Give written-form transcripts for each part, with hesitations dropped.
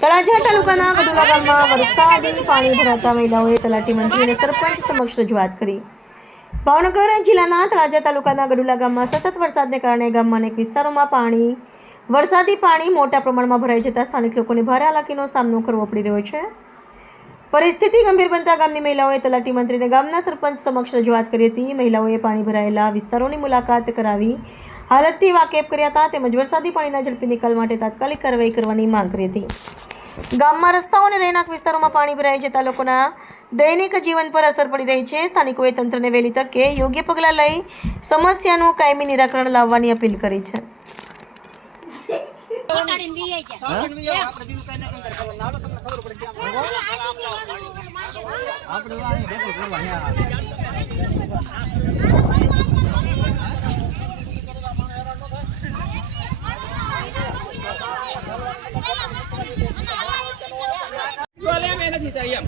તળાજા તાલુકાના ગઢુલા ગામમાં વરસાદી પાણી ભરાતા મહિલાઓએ તલાટી મંત્રી અને સરપંચ સમક્ષ રજૂઆત કરી। ભાવનગર જિલ્લાના તળાજા તાલુકાના ગઢુલા ગામમાં સતત વરસાદને કારણે ગામમાં અનેક વિસ્તારોમાં વરસાદી પાણી મોટા પ્રમાણમાં ભરાઈ જતા સ્થાનિક લોકોને ભારે હાલાકીનો સામનો કરવો પડી રહ્યો છે। પરિસ્થિતિ ગંભીર બનતા ગામની મહિલાઓએ તલાટી મંત્રીને ગામના સરપંચ સમક્ષ રજૂઆત કરી હતી। મહિલાઓએ પાણી ભરાયેલા વિસ્તારોની મુલાકાત કરાવી હાલતથી વાકેફ કર્યા હતા તેમજ વરસાદી પાણીના ઝડપી નિકાલ માટે તાત્કાલિક કાર્યવાહી કરવાની માંગ કરી હતી। ગામમાં રસ્તાઓ અને રહેણાંક વિસ્તારોમાં પાણી ભરાઈ જતા લોકોના દૈનિક જીવન પર અસર પડી રહી છે। સ્થાનિકોએ તંત્રને વહેલી તકે યોગ્ય પગલાં લઈ સમસ્યાનું કાયમી નિરાકરણ લાવવાની અપીલ કરી છે।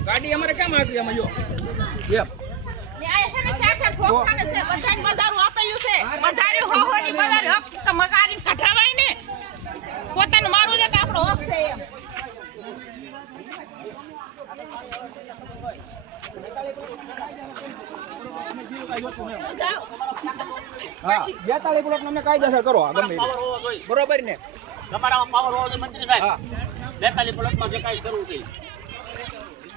ગાડી અમારે કેમ આપી અમે જો એમ આ છે ને શાક ફોખાને છે બધાને બજારું આપેલું છે બજારે હોહોની બજાર હક તો મગારીને કઢાવાય ને પોતાનું મારું છે કે આપણો હક છે એમ પછી 42 બ્લોક અમે કાયદેસર કરો ગમે બરોબર ને તમારા પાવર હોવો જોઈએ મંત્રી સાહેબ 42 બ્લોક માં જે કાઈ કરવું છે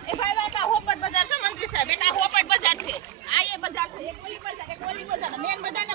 એ ભાઈ બેટા હોપટ બજાર છે મંત્રી સાહેબ બેટા હોપટ બજાર છે આ એ બજાર છે એક ઓલી બજાર એક ઓલી બજાર મેન બજાર ને